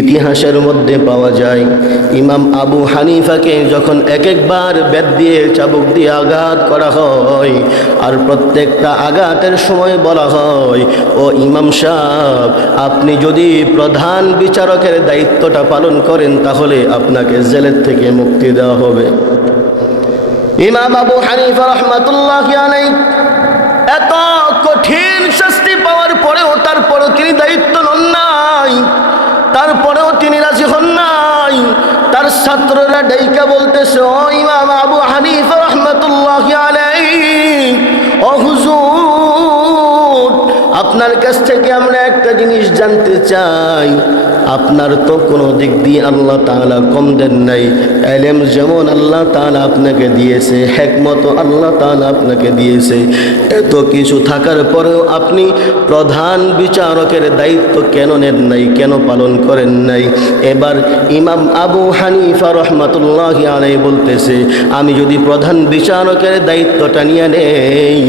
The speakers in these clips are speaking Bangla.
ইতিহাসের মধ্যে পাওয়া যায় ইমাম আবু হানিফাকে যখন এক একবার বেত দিয়ে চাবুক দিয়ে আঘাত করা হয় আর প্রত্যেকটা আঘাতের সময় বলা হয়, ও ইমাম সাহেব, আপনি যদি প্রধান বিচারকের দায়িত্বটা পালন করেন তাহলে আপনাকে জেলের থেকে মুক্তি দেওয়া হবে। ইমাম আবু হানিফা রাহমাতুল্লাহি আলাইহি এত কঠিন শাস্তি পাওয়ার পরেও তারপরেও তিনি দায়িত্ব নন নাই, তারপরেও তিনি রাজি হন নাই। তার ছাত্ররা ডাইকা বলতেছে, ও ইমাম আবু হানিফা রাহমাতুল্লাহি আলাইহি, ও হুজুর, আপনার কাছ থেকে আমরা একটা জিনিস জানতে চাই। আপনার তো কোনো দিক দিয়ে আল্লাহ তাআলা কম দেন নাই। ইলম যেমন আল্লাহ তাআলা আপনাকে দিয়েছে, হিকমত আল্লাহ তাআলা আপনাকে দিয়েছে, এত কিছু থাকার পরেও আপনি প্রধান বিচারকের দায়িত্ব কেন নেন নাই, কেন পালন করেন নাই? এবার ইমাম আবু হানিফা রাহমাতুল্লাহি আলাইহি বলতেছে, আমি যদি প্রধান বিচারকের দায়িত্বটা নিয়ে নেই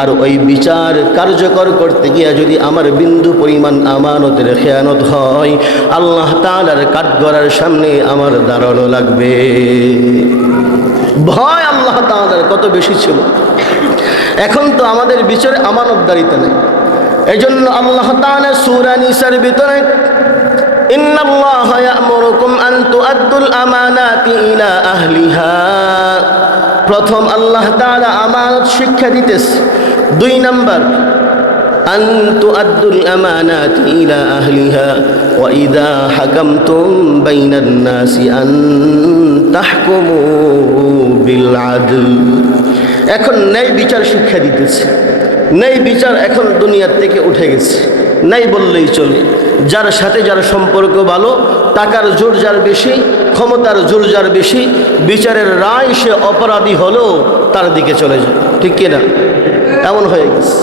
আর ওই বিচার কার্যকর করতে গিয়ে যদি আমার বিন্দু পরিমাণ আমানতের খেয়ানত হয়, আল্লাহ তাআলার কাঠগড়ার সামনে আমার দাঁড়ানো লাগবে। ভয় আল্লাহ তাআলার কত বেশি ছিল। এখন তো আমাদের বিচারে আমানতদারিতা নেই। এজন্য আল্লাহ তাআলা সূরা নিসার ভিতরে ইন্নাল্লাহা ইয়া'মুরুকুম আন তু'আদ্দুল আমানাতি ইলা আহলিহা, প্রথম আল্লাহ তাআলা আমানত শিক্ষা দিতেছে। 2 নাম্বার আন তু'আদ্দুল আমানাতি ইলা আহলিহা ওয়া ইযা হাকামতুম বাইনান নাসি আন তাহকুমু বিল আদল। এখন ন্যায় বিচার শিক্ষা দিতেছে। ন্যায় বিচার এখন দুনিয়ার থেকে উঠে গেছে, নাই বললেই চলে। যার সাথে যার সম্পর্ক ভালো, টাকার জোর যার বেশি, ক্ষমতার জোর যার বেশি, বিচারের রায় সে অপরাধী হলো তার দিকে চলে যায়, ঠিক কিনা? এমন হয়ে গেছে।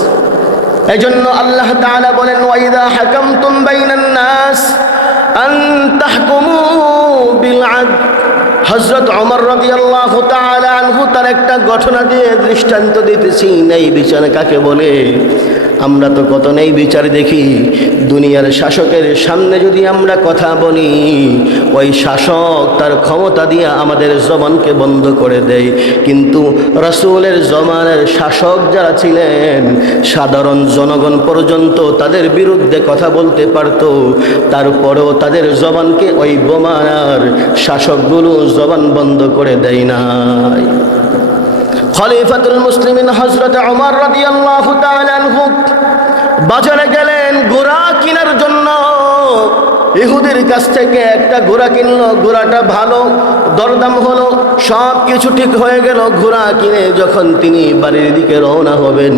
এজন্য আল্লাহ তাআলা বলেন, ওয়াইদা হাকামতুম বাইনান নাস আন তাহকুমু বিল আদল। হযরত ওমর রাদিয়াল্লাহু তাআলা আনহু তার একটা ঘটনা দিয়ে দৃষ্টান্ত দিতেছি, ন্যায় বিচার কাকে বলে। আমরা তো কত ন্যায় বিচার দেখি। দুনিয়ার শাসকের সামনে যদি আমরা কথা বলি, ওই শাসক তার ক্ষমতা দিয়ে আমাদের জবানকে বন্ধ করে দেয়। কিন্তু রাসূলের জমানার শাসক যারা ছিলেন, সাধারণ জনগণ পর্যন্ত তাদের বিরুদ্ধে কথা বলতে পারত, তারপরেও তাদের জবানকে ওই বোমার শাসকগুলো জবান বন্ধ করে দেয় নাই। খলিফাতুল মুসলিমিন হযরত ওমর রাদিয়াল্লাহু তাআলা আনহু বাজারে গেলেন ঘোড়া কেনার জন্য। ইহুদির কাছ থেকে একটা ঘোড়া কিনলো, ঘোড়াটা ভালো, দরদাম হলো, সব কিছু ঠিক হয়ে গেল। ঘোড়া কিনে যখন তিনি বাড়ির দিকে রওনা হবেন,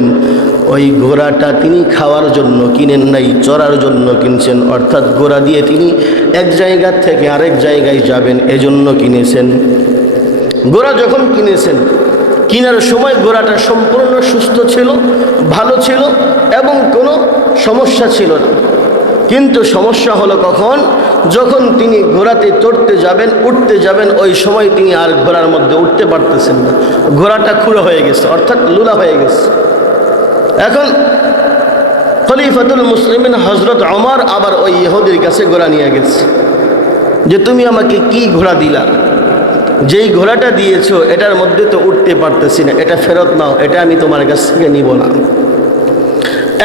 ওই ঘোড়াটা তিনি খাওয়ার জন্য কিনেন নাই, চড়ার জন্য কিনছেন। অর্থাৎ ঘোড়া দিয়ে তিনি এক জায়গা থেকে আরেক জায়গায় যাবেন, এজন্য কিনেছেন। ঘোড়া যখন কিনেছেন, কেনার সময় ঘোড়াটা সম্পূর্ণ সুস্থ ছিল, ভালো ছিল এবং কোনো সমস্যা ছিল না। কিন্তু সমস্যা হলো কখন? যখন তিনি ঘোড়াতে চড়তে যাবেন, উঠতে যাবেন, ওই সময় তিনি আর ঘোড়ার মধ্যে উঠতে পারতেছেন না। ঘোড়াটা খুঁড়ো হয়ে গেছে, অর্থাৎ লুলা হয়ে গেছে। এখন খলিফাতুল মুসলিমিন হযরত ওমর আবার ওই ইহুদির কাছে ঘোড়া নিয়ে গেছে যে, তুমি আমাকে কি ঘোড়া দিলা? যেই ঘোড়াটা দিয়েছো এটার মধ্যে তো উঠতে পারতেছি না, এটা ফেরত নাও, এটা আমি তোমার কাছ থেকে নিব না।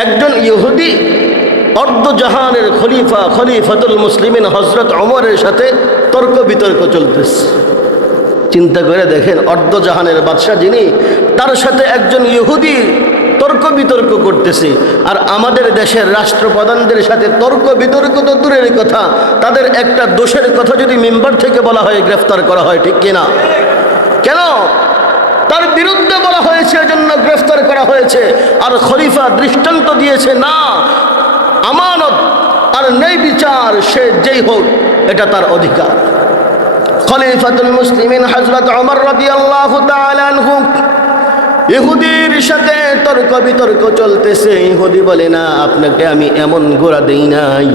একজন ইহুদি অর্ধজাহানের খলিফা খলিফাতুল মুসলিমিন হযরত ওমরের সাথে তর্ক বিতর্ক চলতেছে। চিন্তা করে দেখেন, অর্ধজাহানের বাদশা যিনি, তার সাথে একজন ইহুদি তর্ক বিতর্ক করতেছে। আর আমাদের দেশের রাষ্ট্রপ্রধানদের সাথে তর্ক বিতর্ক তো দূরের কথা, তাদের একটা দোষের কথা যদি মেম্বার থেকে বলা হয়, গ্রেফতার করা হয়, ঠিক কিনা? কেন? তার বিরুদ্ধে বলা হয়েছে, এজন্য গ্রেফতার করা হয়েছে। আর খলিফা দৃষ্টান্ত দিয়েছে, না, আমানত আর ন্যায় বিচার সে যেই হোক এটা তার অধিকার। খলিফাতুল মুসলিমিন হযরত ওমর রাদিয়াল্লাহু তাআলা আনহু ইহুদির সাথে তর্ক বিতর্ক চলতেছে। ইহুদি বলে, না, আপনাকে আমি এমন ঘোড়া দেই নাই,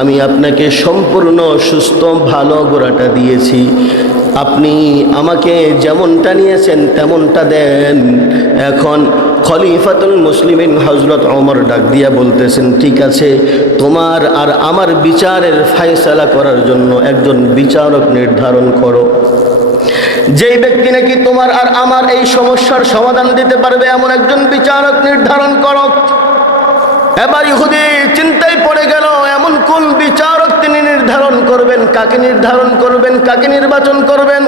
আমি আপনাকে সম্পূর্ণ সুস্থ ভালো ঘোড়াটা দিয়েছি, আপনি আমাকে যেমনটা নিয়েছেন তেমনটা দেন। এখন খলিফাতুল মুসলিমিন হযরত ওমর ডাক দিয়া বলতেছেন, ঠিক আছে, তোমার আর আমার বিচারের ফায়সালা করার জন্য একজন বিচারক নির্ধারণ করো। যেই ব্যক্তি নাকি তোমার আর আমার এই সমস্যার সমাধান দিতে পারবে এমন একজন বিচারক নির্ধারণ করো। এবার ইহুদি চিন্তায় পড়ে গেল, এমন কোন বিচারক তিনি নির্ধারণ করবেন, কাকে নির্ধারণ করবেন, কাকে নির্বাচন করবেন।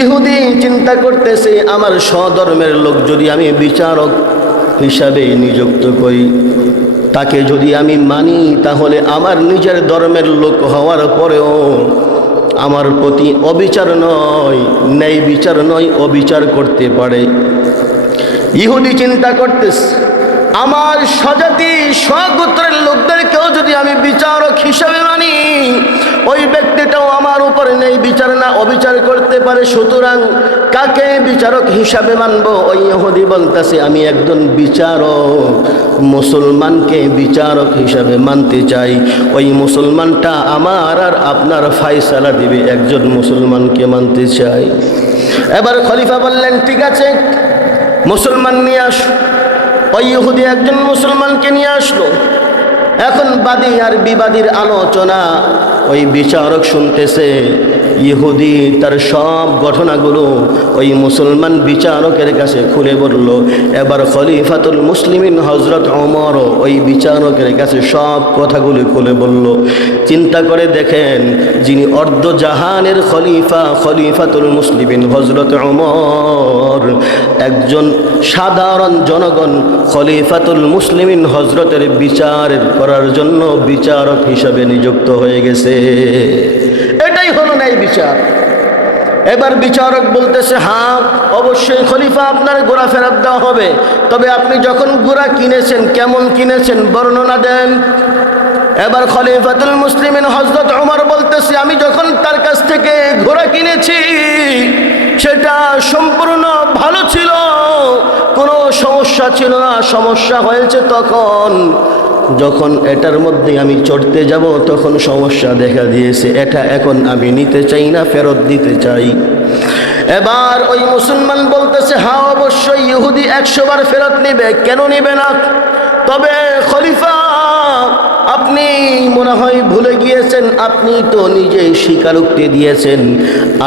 ইহুদি চিন্তা করতেছে, আমার স্বধর্মের লোক যদি আমি বিচারক হিসাবে নিযুক্ত করি, তাকে যদি আমি মানি, তাহলে আমার নিজের ধর্মের লোক হওয়ার পরেও আমার প্রতি অবিচার নয়, ন্যায় বিচার নয়, অবিচার করতে পারে। ইহুদি চিন্তা করতেছে, আমার স্বজাতি স্বগোত্রের লোকদেরকেও যদি আমি বিচারক হিসাবে মানি, ওই ব্যক্তিটাও আমার উপরে নেই বিচার না অবিচার করতে পারে, সুতরাং কাকে বিচারক হিসাবে মানব? ওই ইহুদি বলতেছে, আমি একজন বিচারক মুসলমানকে বিচারক হিসাবে মানতে চাই। ওই মুসলমানটা আমার আর আপনার ফায়সালা দিবে, একজন মুসলমানকে মানতে চাই। এবার খলিফা বললেন, ঠিক আছে, মুসলমান নিয়ে আস। ওই ইহুদি একজন মুসলমানকে নিয়ে আসলো। এখন বাদী আর বিবাদীর আলোচনা ওই বিচারক শুনতেছে। ইহুদি তার সব ঘটনাগুলো ওই মুসলমান বিচারকের কাছে খুলে বলল। এবার খলিফাতুল মুসলিমিন হযরত ওমর ওই বিচারকের কাছে সব কথাগুলো খুলে বলল। চিন্তা করে দেখেন, যিনি অর্ধ জাহানের খলিফা, খলিফাতুল মুসলিমিন হযরত ওমর, একজন সাধারণ জনগণ খলিফাতুল মুসলিমিন হযরতের বিচার করার জন্য বিচারক হিসাবে নিযুক্ত হয়ে গেছে। এটাই হলো ন্যায় বিচার। এবার বিচারক বলতেছে, হ্যাঁ অবশ্যই খলিফা, আপনার ঘোড়া ফেরত দেওয়া হবে, তবে আপনি যখন ঘোড়া কিনেছেন কেমন কিনেছেন বর্ণনা দেন। এবার খলিফাতুল মুসলিমিন হযরত ওমর বলতেছে, আমি যখন তার কাছ থেকে ঘোড়া কিনেছি সেটা সম্পূর্ণ ভালো ছিল, কোনো সমস্যা ছিল না। সমস্যা হয়েছে তখন যখন এটার মধ্যে আমি চড়তে যাব, তখন সমস্যা দেখা দিয়েছে। এটা এখন আমি নিতে চাই না, ফেরত দিতে চাই। এবার ওই মুসলমান বলতেছে, হ্যাঁ অবশ্যই ইহুদি 100 বার ফেরত নেবে, কেন নেবে না? তবে খলিফা, আপনি মনে হয় ভুলে গিয়েছেন, আপনি তো নিজেই স্বীকারোক্তি দিয়েছেন,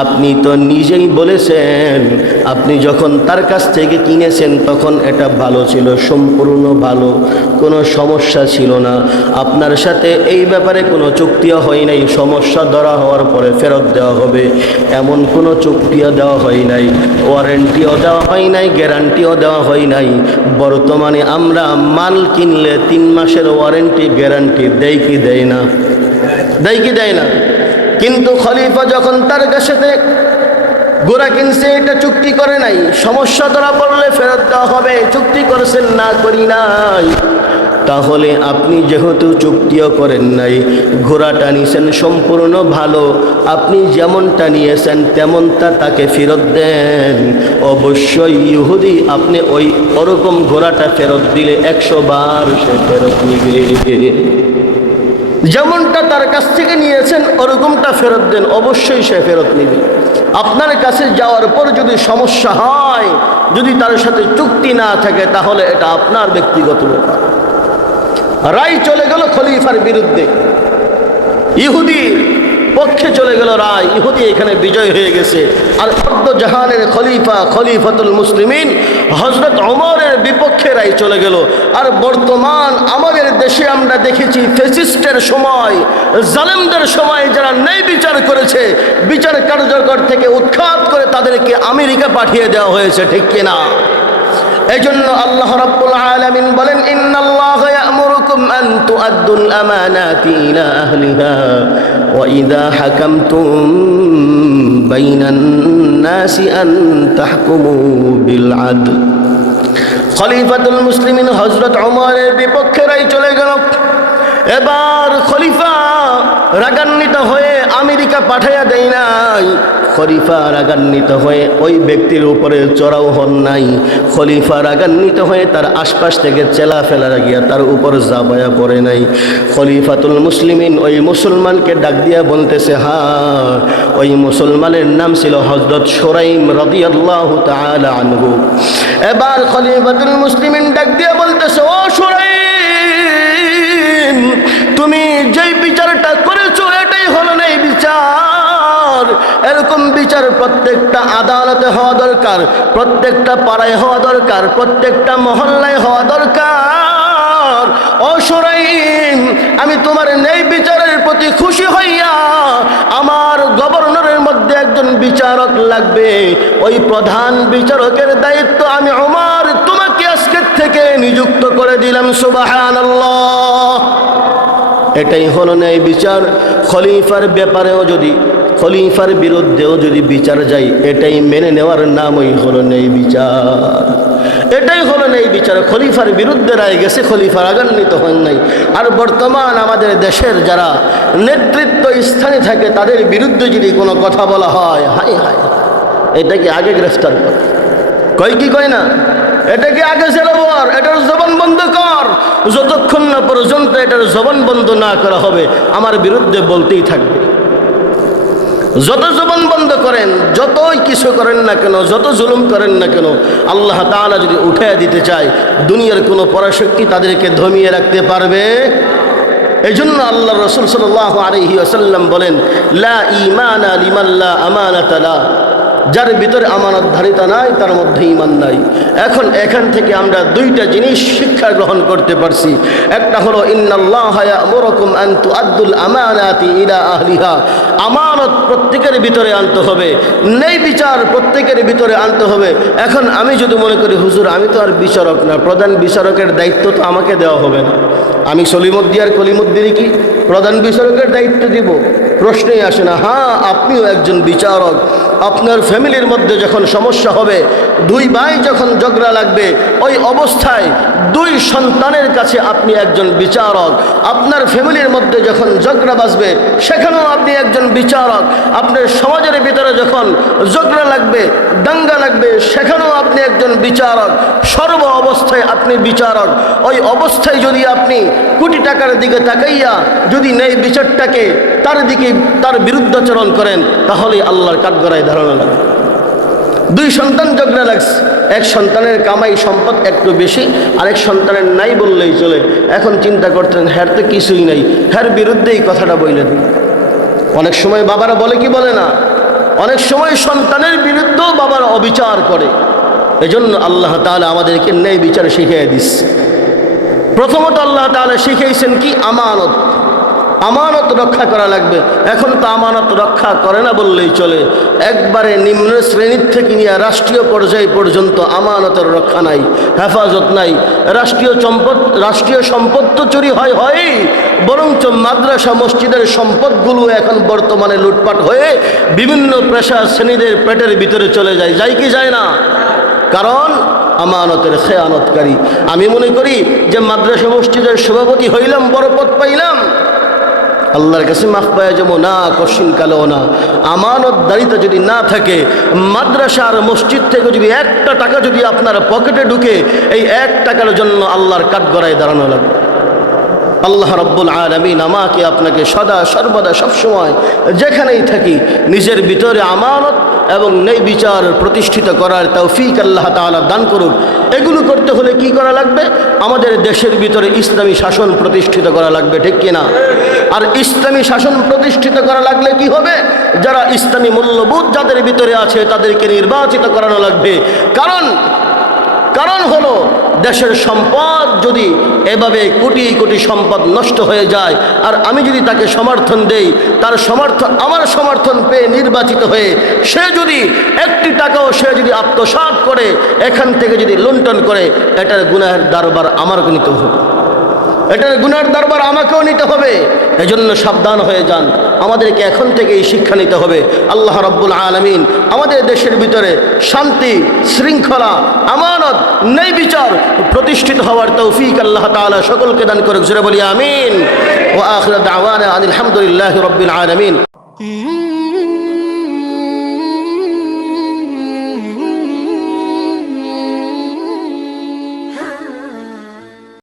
আপনি তো নিজেই বলেছেন আপনি যখন তার কাছ থেকে কিনেছেন তখন এটা ভালো ছিল, সম্পূর্ণ ভালো, কোনো সমস্যা ছিল না। আপনার সাথে এই ব্যাপারে কোনো চুক্তিও হয় নাই, সমস্যা ধরা হওয়ার পরে ফেরত দেওয়া হবে এমন কোনো চুক্তিও দেওয়া হয় নাই, ওয়ারেন্টিও দেওয়া হয় নাই, গ্যারান্টিও দেওয়া হয় নাই। বর্তমানে আমরা মাল কিনলে 3 মাসের ওয়ারেন্টি গ্যারান্টি দেয় কি দেয় না? দেয় কি দেয় না? কিন্তু খলিফা যখন তার কাছে ঘোড়া কিনছে, এটা চুক্তি করে নাই, সমস্যা ধরা পড়লে ফেরত দেওয়া হবে, চুক্তি করেছেন না? করি নাই। তাহলে আপনি যেহেতু চুক্তিও করেন নাই, ঘোড়াটা নিয়েছেন সম্পূর্ণ ভালো, আপনি যেমনটা নিয়েছেন তেমনটা তাকে ফেরত দেন। অবশ্যই ইহুদি আপনি ওরকম ঘোড়াটা ফেরত দিলে 100 বার সে ফেরত নিবে। যেমনটা তার কাছ থেকে নিয়েছেন ওরকমটা ফেরত দেন, অবশ্যই সে ফেরত নিবে। আপনার কাছে যাওয়ার পর যদি সমস্যা হয়, যদি তার সাথে চুক্তি না থাকে, তাহলে এটা আপনার ব্যক্তিগত ব্যাপার। রায় চলে গেল খলিফার বিরুদ্ধে, ইহুদির পক্ষে চলে গেল রায়, ইহুদি এখানে বিজয় হয়ে গেছে। আর অর্ধ জাহানের খলিফা, খলিফাতুল মুসলিমিন হযরত ওমরের বিপক্ষে রায় চলে গেল। আর বর্তমান আমাদের দেশে আমরা দেখেছি, ফ্যাসিস্টের সময়, জালেমদের সময় যারা ন্যায় বিচার করেছে, বিচার কার্যকর থেকে উৎখাত করে তাদেরকে আমেরিকা পাঠিয়ে দেওয়া হয়েছে, ঠিক কিনা? এজন্য আল্লাহ রাব্বুল আলামিন বলেন, ইন্নাল্লাহা ইয়া'মুরুকুম আন তুআদ্দুল আমানাতি ইলা আহলিহা ওয়া ইযা হাকামতুম বাইনান নাসি আন তাহকুমু বিল আদল। খলিফাতুল মুসলিমিন হযরত ওমরের বিপক্ষে রায় চলে গেল। এবার খলিফা রাগান্বিত হয়ে আমেরিকা পাঠাইয়া দেয় নাই, খলিফা রাগান্বিত হয়ে ওই ব্যক্তির উপরে চড়াও হন নাই, খলিফা রাগান্বিত হয়ে তার আশপাশ থেকে চেলা ফেলা গিয়া তার উপর জাবায়া পড়ে নাই। খলিফাতুল মুসলিমিন ওই মুসলমানকে ডাক দিয়া বলতেছে, হ্যাঁ ওই মুসলমানের নাম ছিল হযরত শুরাইম রাদিয়াল্লাহু তাআলা আনহু। এবার খলিফাতুল মুসলিমিন ডাক দিয়ে বলতেছে, ও শুরাইম, তুমি যেই বিচারটা করেছো এটাই হলো না এই বিচার। এরকম বিচার প্রত্যেকটা আদালতে হওয়া দরকার, প্রত্যেকটা পাড়ায় হওয়া দরকার, প্রত্যেকটা মহল্লায় হওয়া দরকার। ও শুরাইম, আমি তোমার ন্যায় বিচারের প্রতি খুশি হইয়া আমার গভর্নরের মধ্যে একজন বিচারক লাগবে, ওই প্রধান বিচারকের দায়িত্ব আমি ওমর তোমাকে আজকের থেকে নিযুক্ত করে দিলাম। সুবহানাল্লাহ। এটাই হলো ন্যায় বিচার। খলিফার ব্যাপারেও যদি, খলিফার বিরুদ্ধেও যদি বিচার যায়, এটাই মেনে নেওয়ার নামই হলো ন্যায় বিচার। এটাই হলো ন্যায় বিচার। খলিফার বিরুদ্ধে রায় গেছে, খলিফা রাগান্বিত হন নাই। আর বর্তমান আমাদের দেশের যারা নেতৃত্ব স্থানে থাকে তাদের বিরুদ্ধে যদি কোনো কথা বলা হয়, হাই হাই, এটাকে আগে গ্রেফতার কর, কয় কি কয় না, এটাকে আগে জেলে ভর, এটার জবান বন্ধ কর। যতক্ষণ না পর্যন্ত এটার জবান বন্ধ না করা হবে, আমার বিরুদ্ধে বলতেই থাকবে। যত জবান বন্ধ করেন, যতই কিছু করেন না কেন, যত জুলুম করেন না কেন, আল্লাহ তাআলা যদি উঠিয়ে দিতে চায়, দুনিয়ার কোনো পরাশক্তি তাদেরকে দমিয়ে রাখতে পারবে। এই জন্য আল্লাহ রাসূল সাল্লাল্লাহু আলাইহি ওয়াসাল্লাম বলেন, লা ঈমানা লিমান লা আমানাতা লা, যার ভিতরে আমানতধারিতা নাই তার মধ্যে ঈমান নাই। এখন এখান থেকে আমরা দুইটা জিনিস শিক্ষা গ্রহণ করতে পারছি। একটা হলো ইন্নাল্লাহা ইয়া'মুরুকুম আন তুআদ্দুল আমানাতি ইলা আহলিহা, আমানত প্রত্যেকের ভিতরে আনতে হবে, ন্যায় বিচার প্রত্যেকের ভিতরে আনতে হবে। এখন আমি যদি মনে করি হুজুর আমি তো আর বিচারক না, প্রধান বিচারকের দায়িত্ব তো আমাকে দেওয়া হবে না, আমি সলিমুদ্দিন আর কলিমুদ্দিন কি প্রধান বিচারকের দায়িত্ব দিব? প্রশ্নই আসে না। হ্যাঁ, আপনিও একজন বিচারক। আপনার ফ্যামিলির মধ্যে যখন সমস্যা হবে, দুই ভাই যখন ঝগড়া লাগবে, ওই অবস্থায় দুই সন্তানের কাছে আপনি একজন বিচারক। আপনার ফ্যামিলির মধ্যে যখন ঝগড়া বাজবে, সেখানেও আপনি একজন বিচারক। আপনার সমাজের ভিতরে যখন ঝগড়া লাগবে, দাঙ্গা লাগবে, সেখানেও আপনি একজন বিচারক। সর্ব অবস্থায় আপনি বিচারক। ওই অবস্থায় যদি আপনি কোটি টাকার দিকে তাকাইয়া যদি ন্যায় বিচারটাকে তার দিকে, তার বিরুদ্ধাচরণ করেন, তাহলে আল্লাহর কাঠগড়ায় ধারণা লাগবে। দুই সন্তান ঝগড়া লাগছে, এক সন্তানের কামাই সম্পদ একটু বেশি, আরেক সন্তানের নাই বললেই চলে। এখন চিন্তা করতেন হ্যার তো কিছুই নাই, হ্যার বিরুদ্ধেই কথাটা বলে দিন। অনেক সময় বাবারা বলে কি বলে না, অনেক সময় সন্তানের বিরুদ্ধেও বাবারা অবিচার করে। এজন্য আল্লাহ তাআলা আমাদেরকে ন্যায় বিচার শিখিয়ে দিচ্ছে। প্রথমত আল্লাহ তাআলা শিখিয়েছেন কি, আমানত। আমানত রক্ষা করা লাগবে। এখন তো আমানত রক্ষা করে না বললেই চলে। একবারে নিম্ন শ্রেণীর থেকে নিয়ে রাষ্ট্রীয় পর্যায় পর্যন্ত আমানতের রক্ষা নাই, হেফাজত নাই। রাষ্ট্রীয় সম্পদ তো চুরি হয়, বরঞ্চ মাদ্রাসা মসজিদের সম্পদগুলো এখন বর্তমানে লুটপাট হয়ে বিভিন্ন পেশা শ্রেণীদের পেটের ভিতরে চলে যায় কি যায় না? কারণ আমানতের খেয়ানতকারী। আমি মনে করি যে মাদ্রাসা মসজিদের সভাপতি হইলাম, বড় পদ পাইলাম, আল্লাহর কাছে মাফ পাওয়া যাবো না, কশিন কালো না। আমানতদারিতা যদি না থাকে, মাদ্রাসার মসজিদ থেকে যদি একটা টাকা যদি আপনার পকেটে ঢুকে, এই এক টাকার জন্য আল্লাহর কাঠগড়ায় দাঁড়ানো লাগবে। আল্লাহ রাব্বুল আলামিন আমাকে আপনাকে সদা সর্বদা সবসময় যেখানেই থাকি নিজের ভিতরে আমানত এবং ন্যায় বিচার প্রতিষ্ঠিত করার তৌফিক আল্লাহ তাআলা দান করুক। এগুলো করতে হলে কি করা লাগবে? আমাদের দেশের ভিতরে ইসলামী শাসন প্রতিষ্ঠিত করা লাগবে, ঠিক কিনা? আর ইসলামী শাসন প্রতিষ্ঠিত করা লাগলে কি হবে? যারা ইসলামী মূল্যবোধ যাদের ভিতরে আছে তাদেরকে নির্বাচিত করানো লাগবে। কারণ হলো দেশের সম্পদ যদি এভাবে কোটি কোটি সম্পদ নষ্ট হয়ে যায়, আর আমি যদি তাকে সমর্থন দেই, তার সমর্থন আমার সমর্থন পেয়ে নির্বাচিত হয়ে সে যদি একটি টাকাও সে যদি আত্মসাৎ করে, এখান থেকে যদি লুণ্ঠন করে, এটার গুনাহের দারবার আমারও নিতে হবে, এটার গুনাহের দারবার আমাকেও নিতে হবে। এজন্য সাবধান হয়ে যান। আমাদেরকে এখন থেকেই শিক্ষা নিতে হবে। আল্লাহ রাব্বুল আলামিন আমাদের দেশের ভিতরে শান্তি, শৃঙ্খলা, আমানত, ন্যায় বিচার প্রতিষ্ঠিত হওয়ার তৌফিক আল্লাহ তাআলা সকলকে দান করুক। জোরে বলি আমিন। ওয়া আখিরু দাওয়ানা আলহামদুলিল্লাহি রাব্বিল আলামিন।